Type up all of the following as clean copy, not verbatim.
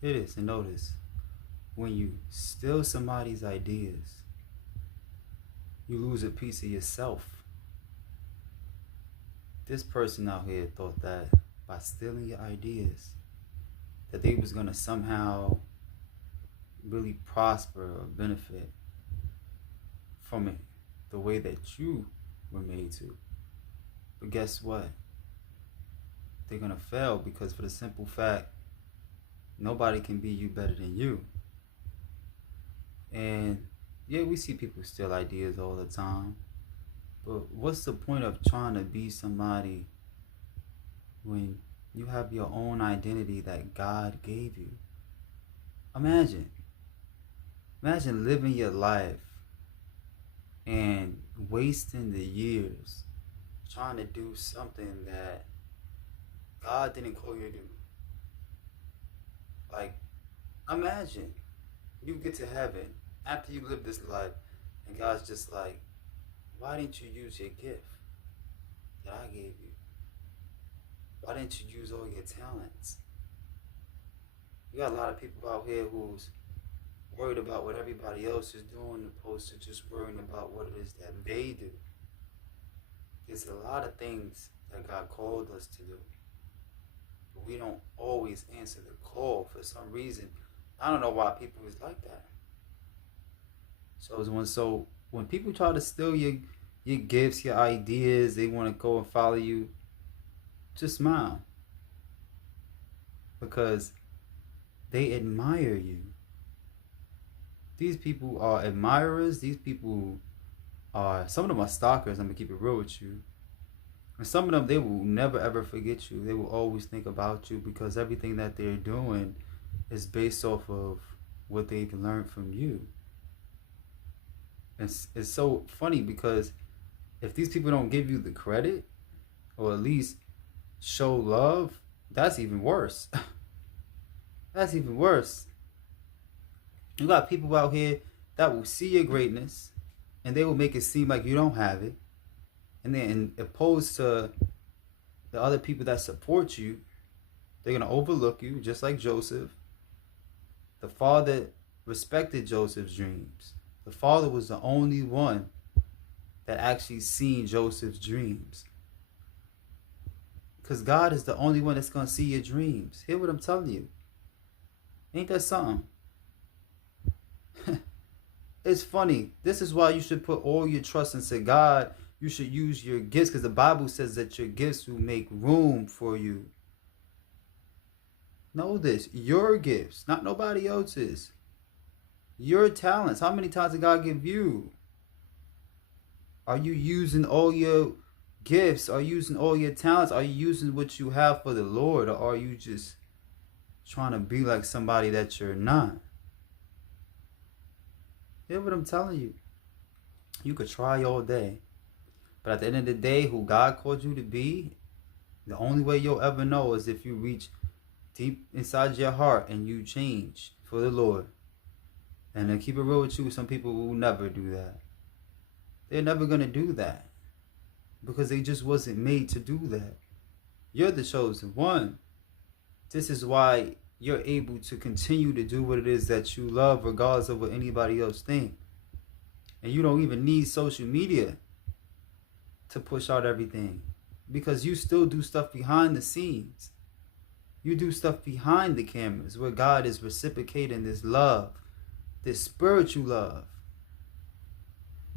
It is. And notice, when you steal somebody's ideas, you lose a piece of yourself. This person out here thought that by stealing your ideas, that they was gonna somehow really prosper or benefit from it the way that you were made to. But guess what? They're gonna fail because for the simple fact, nobody can be you better than you. And yeah, we see people steal ideas all the time. But what's the point of trying to be somebody when you have your own identity that God gave you? Imagine living your life and wasting the years trying to do something that God didn't call you to do. Like, imagine you get to heaven after you live this life and God's just like, why didn't you use your gift that I gave you? Why didn't you use all your talents? You got a lot of people out here who's worried about what everybody else is doing opposed to just worrying about what it is that they do. There's a lot of things that God called us to do, but we don't always answer the call for some reason. I don't know why people is like that. So when people try to steal your gifts, your ideas, they want to go and follow you, just smile. Because they admire you. These people are admirers. These people are, some of them are stalkers. I'm going to keep it real with you. And some of them, they will never ever forget you. They will always think about you because everything that they're doing is based off of what they've learned from you. It's so funny because if these people don't give you the credit or at least show love, that's even worse. That's even worse. You got people out here that will see your greatness and they will make it seem like you don't have it. And then opposed to the other people that support you, they're going to overlook you, just like Joseph. The father respected Joseph's dreams. The father was the only one that actually seen Joseph's dreams. Because God is the only one that's going to see your dreams. Hear what I'm telling you. Ain't that something? It's funny. This is why you should put all your trust into God. You should use your gifts because the Bible says that your gifts will make room for you. Know this. Your gifts, not nobody else's. Your talents. How many talents did God give you? Are you using all your gifts? Are you using all your talents? Are you using what you have for the Lord? Or are you just trying to be like somebody that you're not? Hear what I'm telling you. You could try all day. But at the end of the day, who God called you to be, the only way you'll ever know is if you reach deep inside your heart and you change for the Lord. And to keep it real with you, some people will never do that. They're never going to do that. Because they just wasn't made to do that. You're the chosen one. This is why you're able to continue to do what it is that you love regardless of what anybody else thinks. And you don't even need social media to push out everything. Because you still do stuff behind the scenes. You do stuff behind the cameras where God is reciprocating this love, this spiritual love.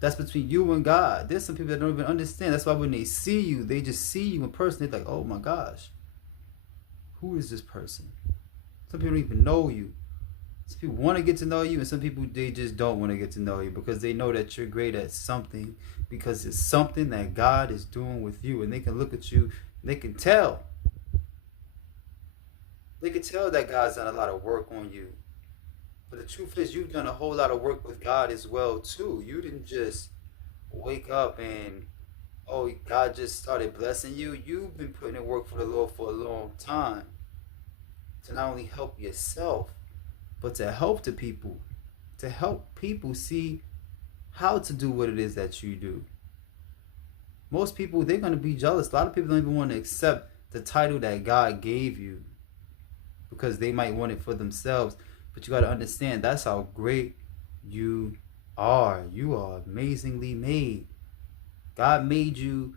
That's between you and God. There's some people that don't even understand. That's why when they see you, they just see you in person. They're like, oh my gosh, who is this person? Some people don't even know you. Some people want to get to know you, and some people, they just don't want to get to know you because they know that you're great at something, because it's something that God is doing with you, and they can look at you and they can tell. They can tell that God's done a lot of work on you. But the truth is, you've done a whole lot of work with God as well too. You didn't just wake up and, oh, God just started blessing you. You've been putting in work for the Lord for a long time to not only help yourself, but to help the people, to help people see how to do what it is that you do. Most people, they're going to be jealous. A lot of people don't even want to accept the title that God gave you because they might want it for themselves. But you got to understand, that's how great you are. You are amazingly made. God made you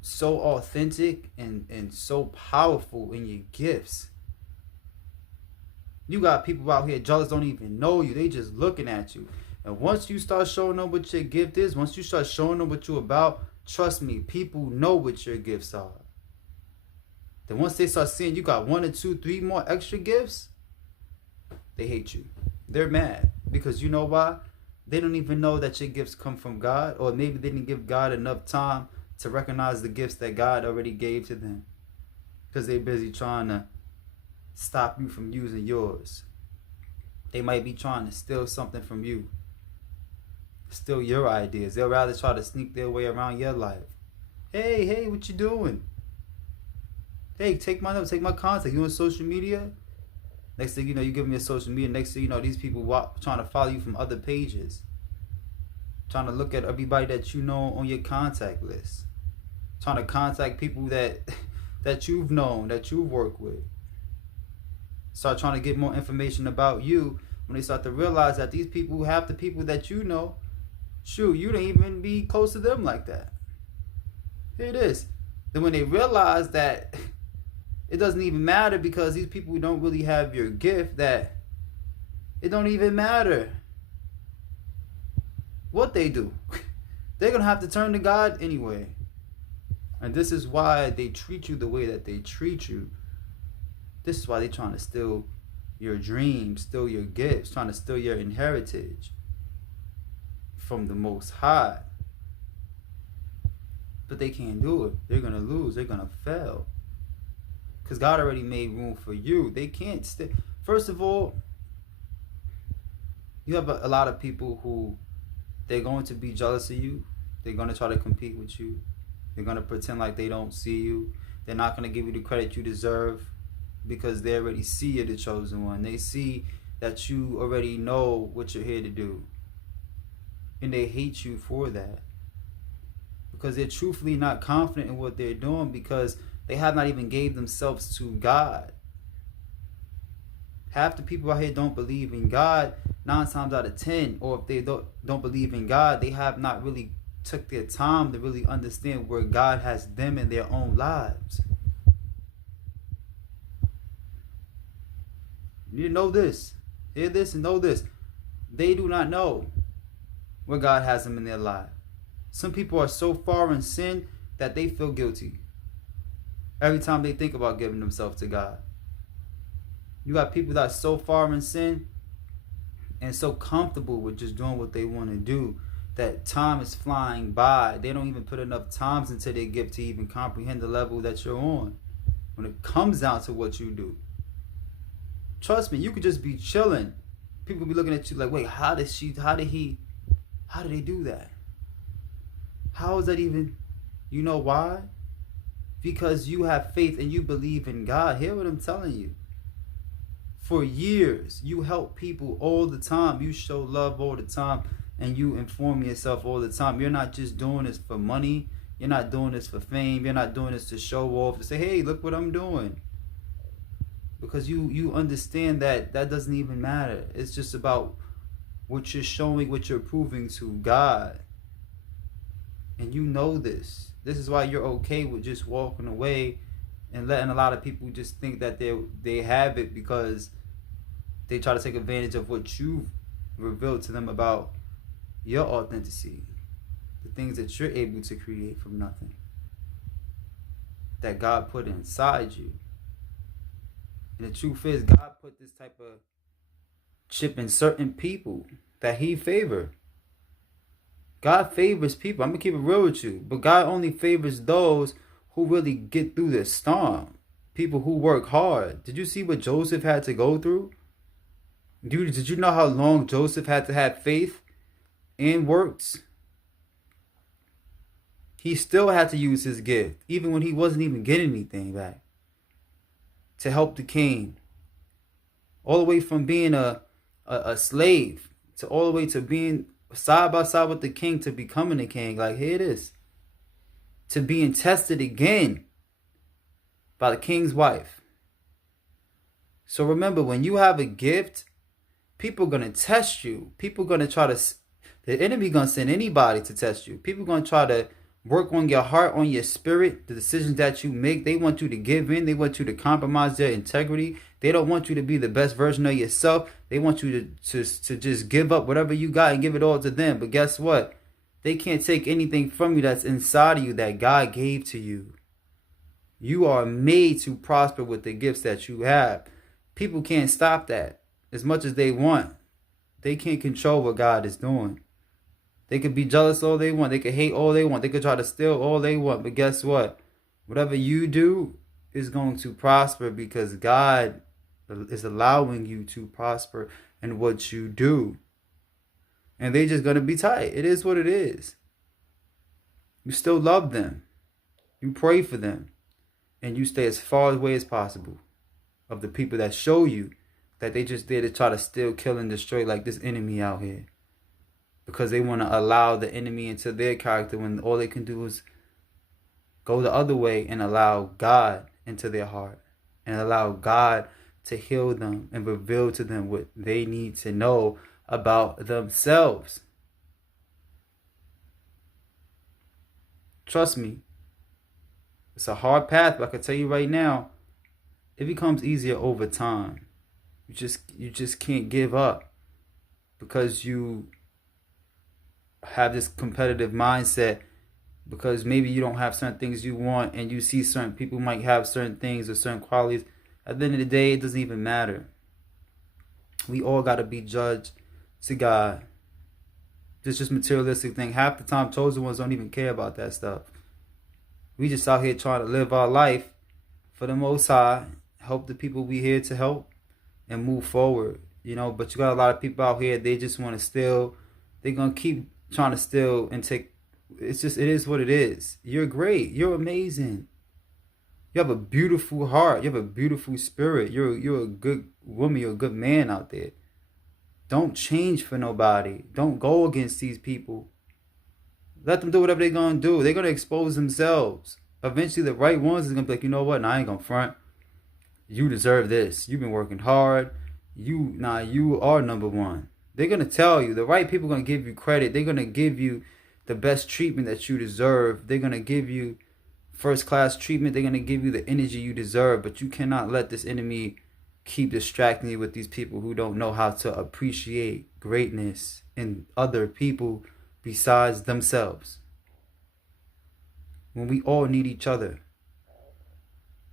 so authentic and so powerful in your gifts. You got people out here jealous, don't even know you. They just looking at you. And once you start showing them what your gift is, once you start showing them what you're about, trust me, people know what your gifts are. Then once they start seeing you got 1 or 2, 3 more extra gifts, they hate you. They're mad. Because you know why? They don't even know that your gifts come from God. Or maybe they didn't give God enough time to recognize the gifts that God already gave to them. Because they're busy trying to stop you from using yours. They might be trying to steal something from you. Steal your ideas. They'll rather try to sneak their way around your life. Hey, what you doing? Hey, take my notes, take my contact. You on social media? Next thing you know, you give me a social media. Next thing you know, these people trying to follow you from other pages. Trying to look at everybody that you know on your contact list. Trying to contact people that you've known, that you've worked with. Start trying to get more information about you. When they start to realize that these people, half the people that you know, shoot, you don't even be close to them like that. Here it is. Then when they realize that it doesn't even matter because these people don't really have your gift, that it don't even matter what they do. They're going to have to turn to God anyway. And this is why they treat you the way that they treat you. This is why they're trying to steal your dreams, steal your gifts, trying to steal your inheritance from the Most High. But they can't do it. They're going to lose. They're going to fail. Because God already made room for you. They can't stay. First of all, you have a lot of people who they're going to be jealous of you. They're going to try to compete with you. They're going to pretend like they don't see you. They're not going to give you the credit you deserve because they already see you're the chosen one. They see that you already know what you're here to do. And they hate you for that. Because they're truthfully not confident in what they're doing because they have not even gave themselves to God. Half the people out here don't believe in God 9 times out of 10. Or if they don't believe in God, they have not really took their time to really understand where God has them in their own lives. You know this. Hear this and know this. They do not know where God has them in their life. Some people are so far in sin that they feel guilty every time they think about giving themselves to God. You got people that are so far in sin and so comfortable with just doing what they want to do that time is flying by. They don't even put enough times into their gift to even comprehend the level that you're on when it comes down to what you do. Trust me, you could just be chilling. People be looking at you like, wait, how did they do that? How is that even? You know why? Because you have faith and you believe in God. Hear what I'm telling you. For years, you help people all the time. You show love all the time. And you inform yourself all the time. You're not just doing this for money. You're not doing this for fame. You're not doing this to show off, to say, hey, look what I'm doing. Because you understand that doesn't even matter. It's just about what you're showing, what you're proving to God. And you know this. This is why you're okay with just walking away and letting a lot of people just think that they have it because they try to take advantage of what you've revealed to them about your authenticity. The things that you're able to create from nothing. That God put inside you. And the truth is, God put this type of chip in certain people that He favored. God favors people. I'm going to keep it real with you. But God only favors those who really get through the storm. People who work hard. Did you see what Joseph had to go through? Did you know how long Joseph had to have faith and works? He still had to use his gift, even when he wasn't even getting anything back, to help the king. All the way from being a slave to all the way to being side by side with the king to becoming a king. Like, here it is. To being tested again by the king's wife. So remember, when you have a gift, people are going to test you. People are going to try to, the enemy going to send anybody to test you. People are going to try to work on your heart, on your spirit, the decisions that you make. They want you to give in. They want you to compromise their integrity. They don't want you to be the best version of yourself. They want you to just give up whatever you got and give it all to them. But guess what? They can't take anything from you that's inside of you that God gave to you. You are made to prosper with the gifts that you have. People can't stop that as much as they want. They can't control what God is doing. They could be jealous all they want. They could hate all they want. They could try to steal all they want. But guess what? Whatever you do is going to prosper because God is allowing you to prosper in what you do. And they're just going to be tight. It is what it is. You still love them. You pray for them. And you stay as far away as possible of the people that show you that they just there to try to steal, kill, and destroy like this enemy out here. Because they want to allow the enemy into their character when all they can do is go the other way and allow God into their heart. And allow God to heal them and reveal to them what they need to know about themselves. Trust me. It's a hard path, but I can tell you right now, it becomes easier over time. You just can't give up because you have this competitive mindset, because maybe you don't have certain things you want and you see certain people might have certain things or certain qualities. At the end of the day, it doesn't even matter. We all got to be judged to God. It's just materialistic thing. Half the time, chosen ones don't even care about that stuff. We just out here trying to live our life for the Most High, help the people we here to help, and move forward. You know, but you got a lot of people out here, they just want to steal. They're going to keep trying to steal and take. It is what it is. You're great. You're amazing. You have a beautiful heart. You have a beautiful spirit. You're a good woman. You're a good man out there. Don't change for nobody. Don't go against these people. Let them do whatever they're going to do. They're going to expose themselves. Eventually, the right ones is going to be like, you know what? Nah, I ain't going to front. You deserve this. You've been working hard. You are number one. They're going to tell you. The right people are going to give you credit. They're going to give you the best treatment that you deserve. They're going to give you first-class treatment. They're going to give you the energy you deserve. But you cannot let this enemy keep distracting you with these people who don't know how to appreciate greatness in other people besides themselves. When we all need each other.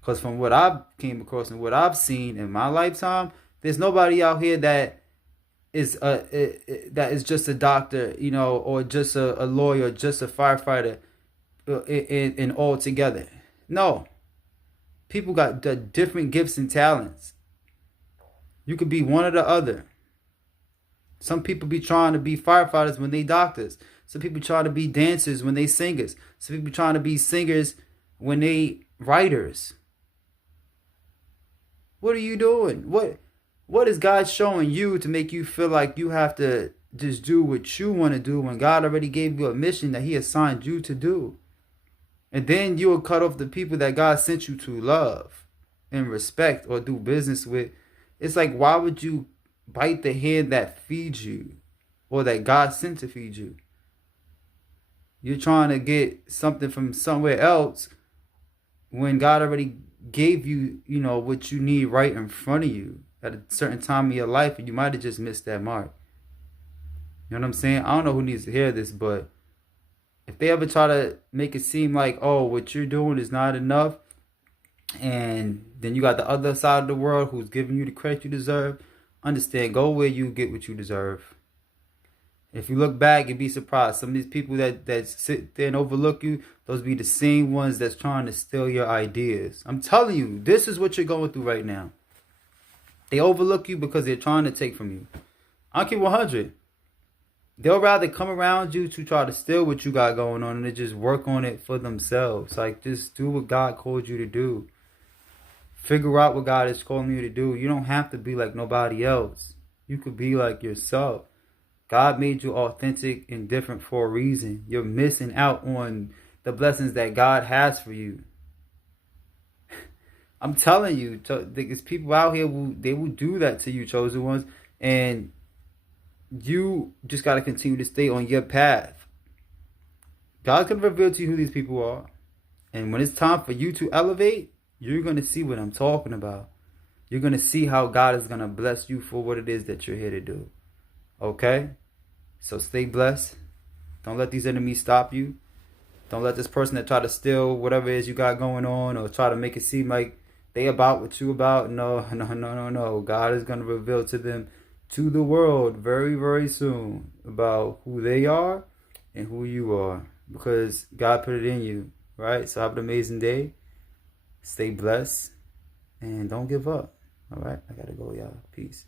Because from what I've came across and what I've seen in my lifetime, there's nobody out here that is just a doctor, you know, or just a lawyer, or just a firefighter in all together. No. People got the different gifts and talents. You could be one or the other. Some people be trying to be firefighters when they doctors. Some people try to be dancers when they singers. Some people trying to be singers when they writers. What are you doing? What is God showing you to make you feel like you have to just do what you want to do when God already gave you a mission that He assigned you to do? And then you will cut off the people that God sent you to love and respect or do business with. It's like, why would you bite the hand that feeds you or that God sent to feed you? You're trying to get something from somewhere else when God already gave you, you know, what you need right in front of you at a certain time of your life, and you might have just missed that mark. You know what I'm saying? I don't know who needs to hear this, but if they ever try to make it seem like, oh, what you're doing is not enough, and then you got the other side of the world who's giving you the credit you deserve, understand, go where you get what you deserve. If you look back, you'd be surprised. Some of these people that sit there and overlook you, those be the same ones that's trying to steal your ideas. I'm telling you, this is what you're going through right now. They overlook you because they're trying to take from you. I'll keep 100. They'll rather come around you to try to steal what you got going on and they just work on it for themselves. Like, just do what God called you to do. Figure out what God is calling you to do. You don't have to be like nobody else. You could be like yourself. God made you authentic and different for a reason. You're missing out on the blessings that God has for you. I'm telling you, there's people out here they will do that to you, chosen ones, and you just got to continue to stay on your path. God's gonna reveal to you who these people are, and when it's time for you to elevate, you're gonna see what I'm talking about. You're gonna see how God is gonna bless you for what it is that you're here to do. Okay, so stay blessed. Don't let these enemies stop you. Don't let this person that try to steal whatever it is you got going on or try to make it seem like they about what you about. No. God is going to reveal to them, to the world, very, very soon about who they are and who you are, because God put it in you, right? So have an amazing day. Stay blessed and don't give up. All right? I got to go, y'all. Peace.